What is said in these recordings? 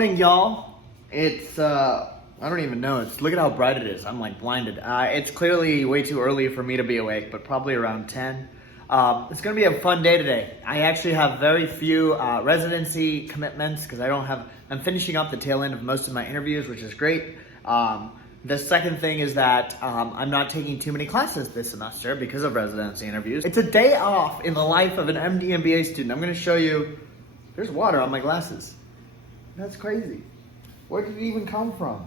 Morning, y'all. It's I don't even know. Look at how bright it is. I'm like blinded. It's clearly way too early for me to be awake, but probably around 10. It's gonna be a fun day today. I actually have very few residency commitments because I'm finishing up the tail end of most of my interviews, which is great. The second thing is that I'm not taking too many classes this semester because of residency interviews. It's a day off in the life of an MD MBA student. I'm gonna show you, there's water on my glasses. That's crazy. Where did it even come from?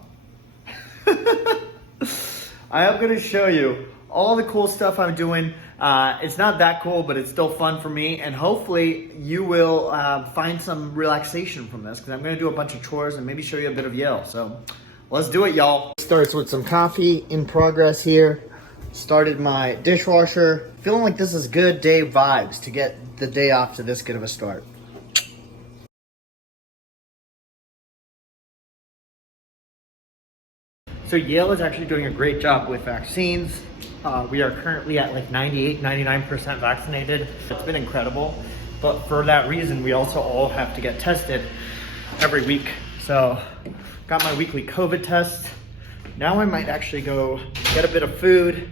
I am gonna show you all the cool stuff I'm doing. It's not that cool, but it's still fun for me. And hopefully you will find some relaxation from this because I'm gonna do a bunch of chores and maybe show you a bit of Yale. So let's do it, y'all. Starts with some coffee in progress here. Started my dishwasher. Feeling like this is good day vibes to get the day off to this good of a start. So Yale is actually doing a great job with vaccines. We are currently at like 98, 99% vaccinated. It's been incredible. But for that reason, we also all have to get tested every week. So got my weekly COVID test. Now I might actually go get a bit of food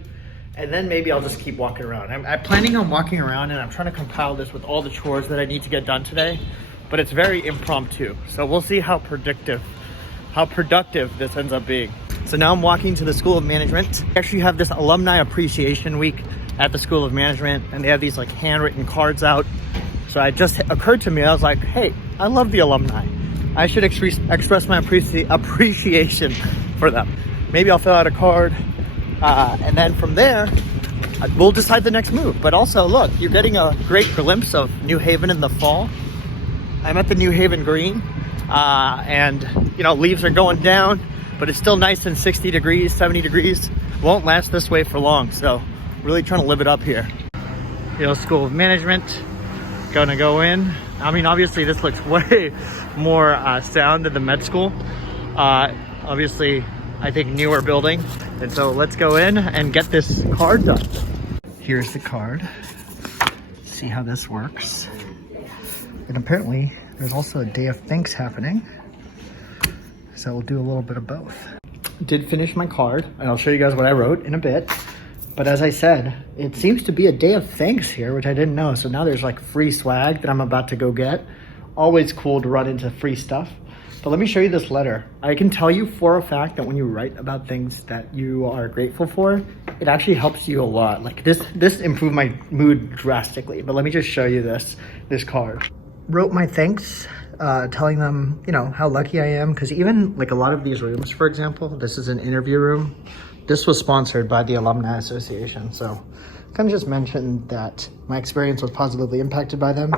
and then maybe I'll just keep walking around. I'm planning on walking around and I'm trying to compile this with all the chores that I need to get done today, but it's very impromptu. So we'll see how productive this ends up being. So now I'm walking to the School of Management. We actually have this Alumni Appreciation Week at the School of Management, and they have these like handwritten cards out. So it just occurred to me, I was like, hey, I love the alumni. I should express my appreciation for them. Maybe I'll fill out a card, and then from there, we'll decide the next move. But also, look, you're getting a great glimpse of New Haven in the fall. I'm at the New Haven Green, and you know, leaves are going down, but it's still nice and 60 degrees, 70 degrees. Won't last this way for long, so really trying to live it up here. Yale School of Management, gonna go in. I mean, obviously this looks way more sound than the med school. Obviously, I think newer building. And so let's go in and get this card done. Here's the card. See how this works. And apparently there's also a day of thanks happening. So we'll do a little bit of both. Did finish my card, and I'll show you guys what I wrote in a bit. But as I said, it seems to be a day of thanks here, which I didn't know. So now there's like free swag that I'm about to go get. Always cool to run into free stuff. But let me show you this letter. I can tell you for a fact that when you write about things that you are grateful for, it actually helps you a lot. Like this improved my mood drastically. But let me just show you this card. Wrote my thanks. Telling them, you know, how lucky I am. Because even like a lot of these rooms, for example, this is an interview room. This was sponsored by the Alumni Association. So kind of just mentioned that my experience was positively impacted by them.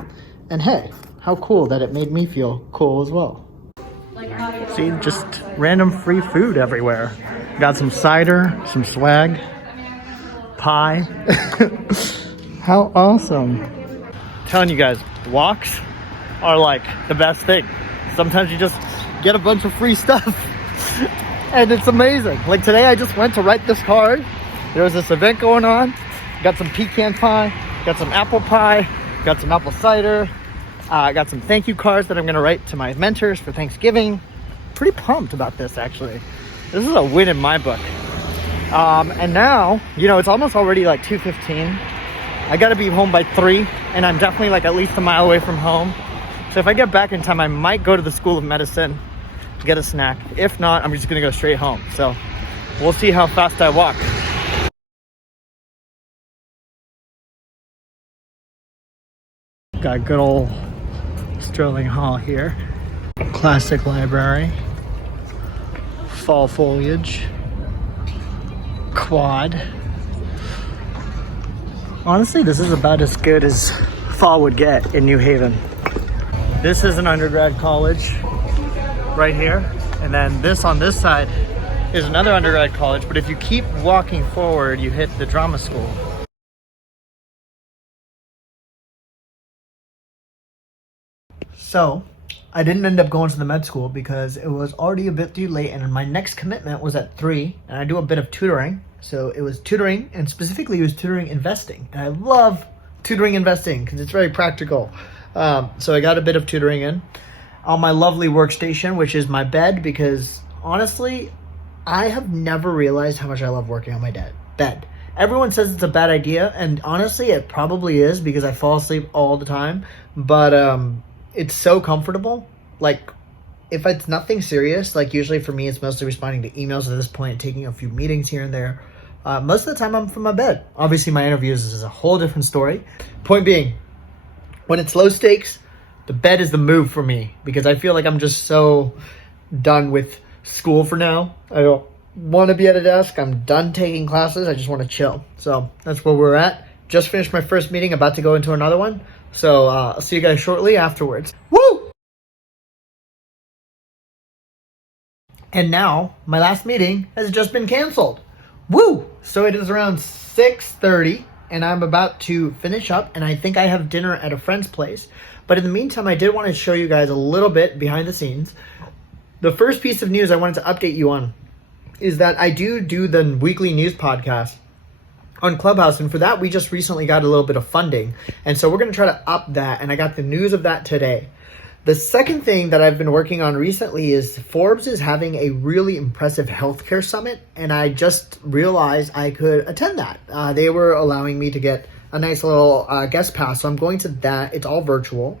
And hey, how cool that it made me feel cool as well. See, just random free food everywhere. Got some cider, some swag, pie. How awesome. Telling you guys, walks are like the best thing. Sometimes you just get a bunch of free stuff and it's amazing. Like today I just went to write this card. There was this event going on. Got some pecan pie, got some apple pie, got some apple cider. Got some thank you cards that I'm gonna write to my mentors for Thanksgiving. Pretty pumped about this actually. This is a win in my book. And now, you know, it's almost already like 2:15. I gotta be home by 3 and I'm definitely like at least a mile away from home. So if I get back in time, I might go to the School of Medicine, get a snack. If not, I'm just gonna go straight home. So we'll see how fast I walk. Got good old Sterling Hall here. Classic library. Fall foliage. Quad. Honestly, this is about as good as fall would get in New Haven. This is an undergrad college right here. And then this on this side is another undergrad college. But if you keep walking forward, you hit the drama school. So I didn't end up going to the med school because it was already a bit too late. And my next commitment was at 3. And I do a bit of tutoring. So it was tutoring, and specifically it was tutoring investing. And I love tutoring investing because it's very practical. So I got a bit of tutoring in. on my lovely workstation, which is my bed, because honestly, I have never realized how much I love working on my bed. Everyone says it's a bad idea, and honestly, it probably is because I fall asleep all the time. But it's so comfortable. Like, if it's nothing serious, like usually for me, it's mostly responding to emails at this point, taking a few meetings here and there. Most of the time, I'm from my bed. Obviously, my interviews is a whole different story. Point being, when it's low stakes, the bed is the move for me because I feel like I'm just so done with school for now. I don't want to be at a desk. I'm done taking classes. I just want to chill. So that's where we're at. Just finished my first meeting, about to go into another one. So I'll see you guys shortly afterwards. Woo! And now my last meeting has just been canceled. Woo! So it is around 6:30 and I'm about to finish up, and I think I have dinner at a friend's place. But in the meantime, I did want to show you guys a little bit behind the scenes. The first piece of news I wanted to update you on is that I do the weekly news podcast on Clubhouse, and for that we just recently got a little bit of funding, and so we're going to try to up that, and I got the news of that today. The second thing that I've been working on recently is Forbes is having a really impressive healthcare summit, and I just realized I could attend that. They were allowing me to get a nice little guest pass, so I'm going to that. It's all virtual.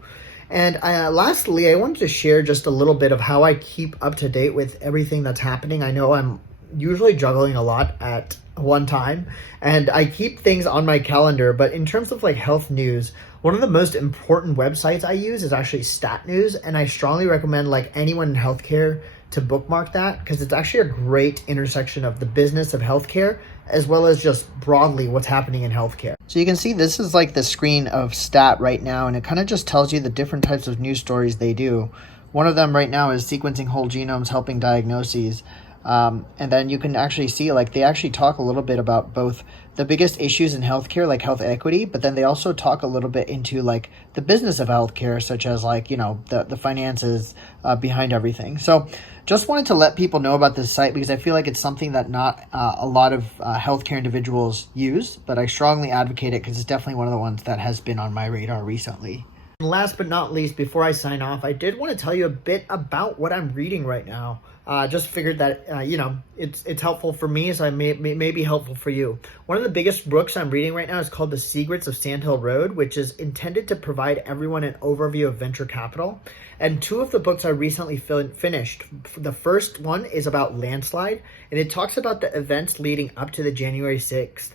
And lastly, I wanted to share just a little bit of how I keep up to date with everything that's happening. I know I'm usually juggling a lot at one time, and I keep things on my calendar, but in terms of like health news, one of the most important websites I use is actually Stat News, and I strongly recommend like anyone in healthcare to bookmark that because it's actually a great intersection of the business of healthcare as well as just broadly what's happening in healthcare. So you can see this is like the screen of Stat right now, and it kind of just tells you the different types of news stories they do. One of them right now is sequencing whole genomes, helping diagnoses. And then you can actually see like they actually talk a little bit about both the biggest issues in healthcare, like health equity, but then they also talk a little bit into like the business of healthcare, such as like, you know, the finances behind everything. So just wanted to let people know about this site because I feel like it's something that not a lot of healthcare individuals use, but I strongly advocate it because it's definitely one of the ones that has been on my radar recently. And last but not least, before I sign off, I did want to tell you a bit about what I'm reading right now. Just figured that, you know, it's helpful for me, so I may be helpful for you. One of the biggest books I'm reading right now is called The Secrets of Sand Hill Road, which is intended to provide everyone an overview of venture capital. And two of the books I recently finished. The first one is about Landslide, and it talks about the events leading up to the January 6th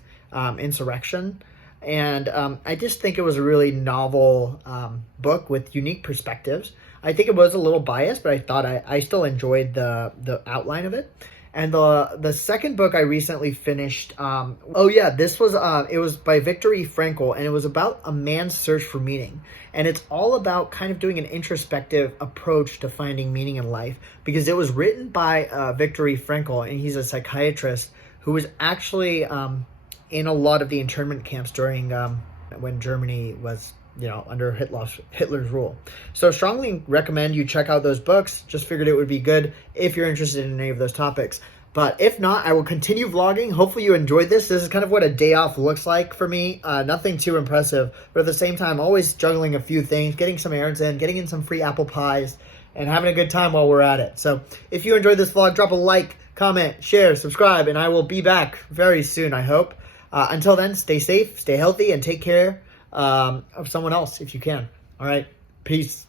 insurrection. And I just think it was a really novel book with unique perspectives. I think it was a little biased, but I thought I still enjoyed the outline of it. And the second book I recently finished, this was it was by Viktor E. Frankl, and it was about a man's search for meaning. And it's all about kind of doing an introspective approach to finding meaning in life, because it was written by Viktor E. Frankl, and he's a psychiatrist who was actually in a lot of the internment camps during when Germany was, you know, under Hitler's rule. So strongly recommend you check out those books. Just figured it would be good if you're interested in any of those topics. But if not, I will continue vlogging. Hopefully you enjoyed this. This is kind of what a day off looks like for me. Nothing too impressive, but at the same time, always juggling a few things, getting some errands in, getting in some free apple pies, and having a good time while we're at it. So if you enjoyed this vlog, drop a like, comment, share, subscribe, and I will be back very soon, I hope. Until then, stay safe, stay healthy, and take care of someone else if you can. All right, peace.